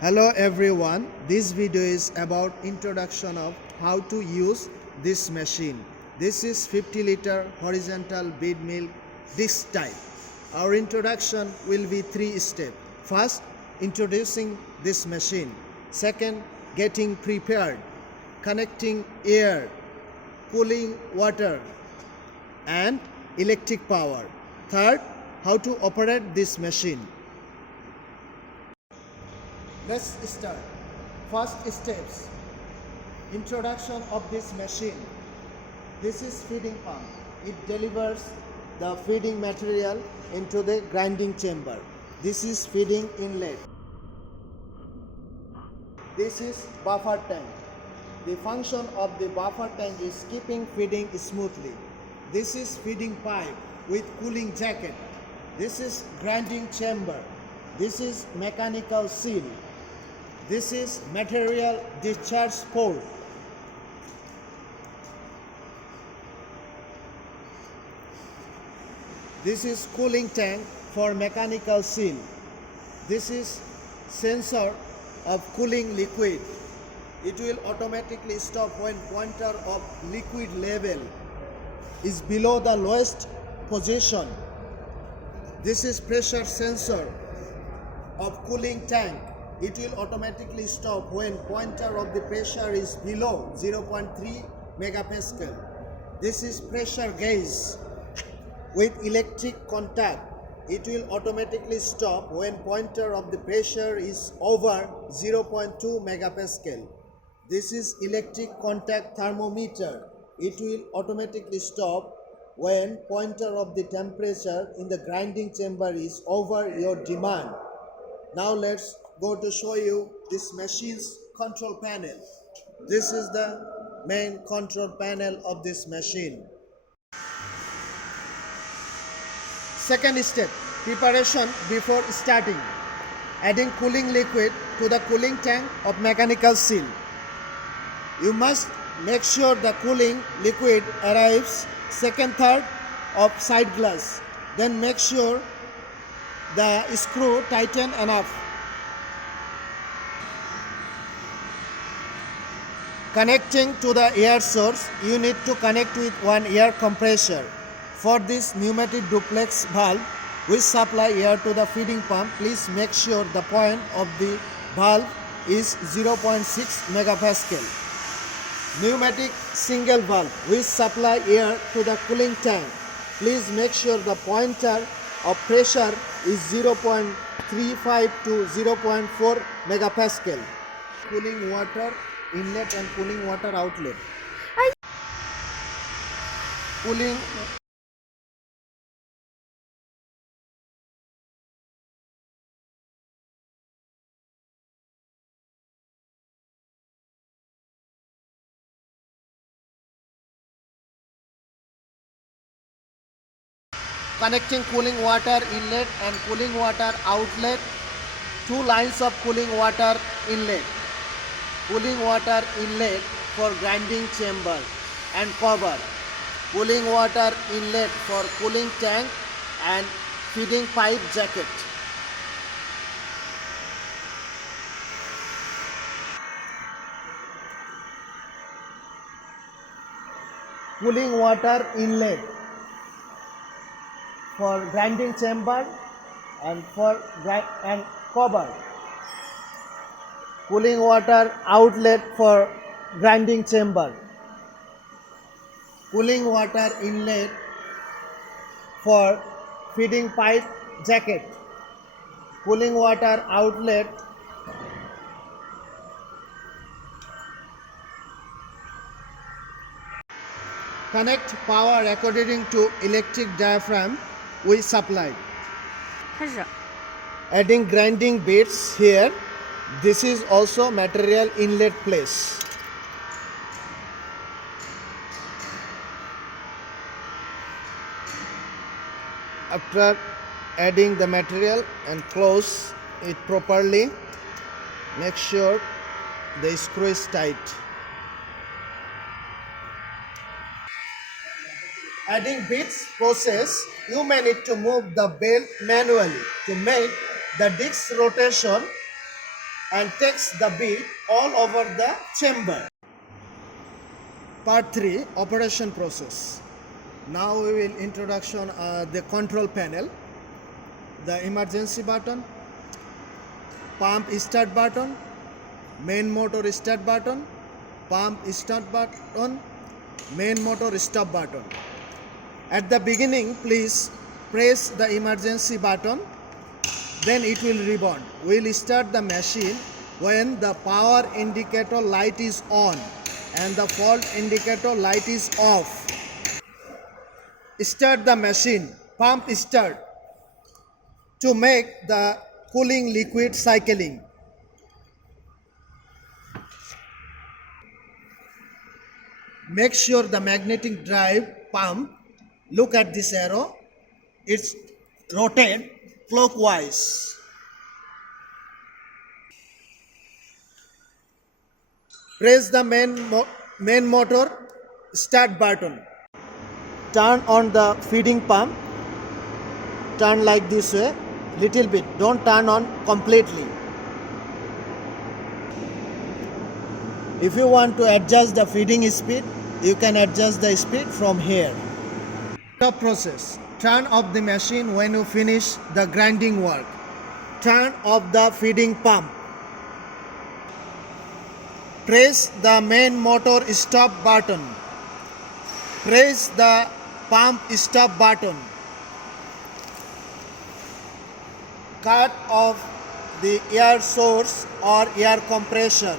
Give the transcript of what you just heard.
Hello everyone, this video is about introduction of how to use this machine. This is 50-liter horizontal bead milk disc type. Our introduction will be 3 steps. First, introducing this machine. Second, getting prepared, connecting air, cooling water and electric power. Third, how to operate this machine. Let's start. First steps. Introduction of this machine. This is feeding pump. It delivers the feeding material into the grinding chamber. This is feeding inlet. This is buffer tank. The function of the buffer tank is keeping feeding smoothly. This is feeding pipe with cooling jacket. This is grinding chamber. This is mechanical seal. This is material discharge port. This is cooling tank for mechanical seal. This is sensor of cooling liquid. It will automatically stop when pointer of liquid level is below the lowest position. This is pressure sensor of cooling tank. It will automatically stop when pointer of the pressure is below 0.3 megapascal. This is pressure gauge with electric contact. It will automatically stop when pointer of the pressure is over 0.2 megapascal. This is electric contact thermometer. It will automatically stop when pointer of the temperature in the grinding chamber is over your demand. Now let's go to show you this machine's control panel. This is the main control panel of this machine. Second step, preparation before starting. Adding cooling liquid to the cooling tank of mechanical seal. You must make sure the cooling liquid arrives second third of side glass. Then make sure the screw tighten enough. Connecting to the air source, you need to connect with one air compressor. For this pneumatic duplex valve which supply air to the feeding pump, please make sure the point of the valve is 0.6 megapascal. Pneumatic single valve which supply air to the cooling tank, please make sure the pointer of pressure is 0.35 to 0.4 megapascal. Cooling water inlet and cooling water outlet. Cooling connecting cooling water inlet and cooling water outlet. 2 lines of cooling water inlet. Cooling water inlet for grinding chamber and cover. Cooling water inlet for cooling tank and feeding pipe jacket. Cooling water inlet for grinding chamber and cover. Cooling water outlet for grinding chamber. Cooling water inlet for feeding pipe jacket. Cooling water outlet connect power according to electric diaphragm we supplied. Adding grinding bits here. This is also material inlet place. After adding the material and close it properly, make sure the screw is tight. Adding bits process, you may need to move the belt manually to make the disc rotation and takes the bead all over the chamber. Part 3, operation process. Now we will introduction the control panel, the emergency button, pump start button, main motor start button, pump start button, main motor stop button. At the beginning, please press the emergency button, then it will rebound. We will start the machine when the power indicator light is on and the fault indicator light is off. Start the machine, pump start, to make the cooling liquid cycling. Make sure the magnetic drive pump, look at this arrow, it's rotate clockwise. Press the main motor start button. Turn on the feeding pump. Turn like this way, little bit. Don't turn on completely. If you want to adjust the feeding speed, you can adjust the speed from here. Stop process. Turn off the machine when you finish the grinding work. Turn off the feeding pump. Press the main motor stop button. Press the pump stop button. Cut off the air source or air compressor.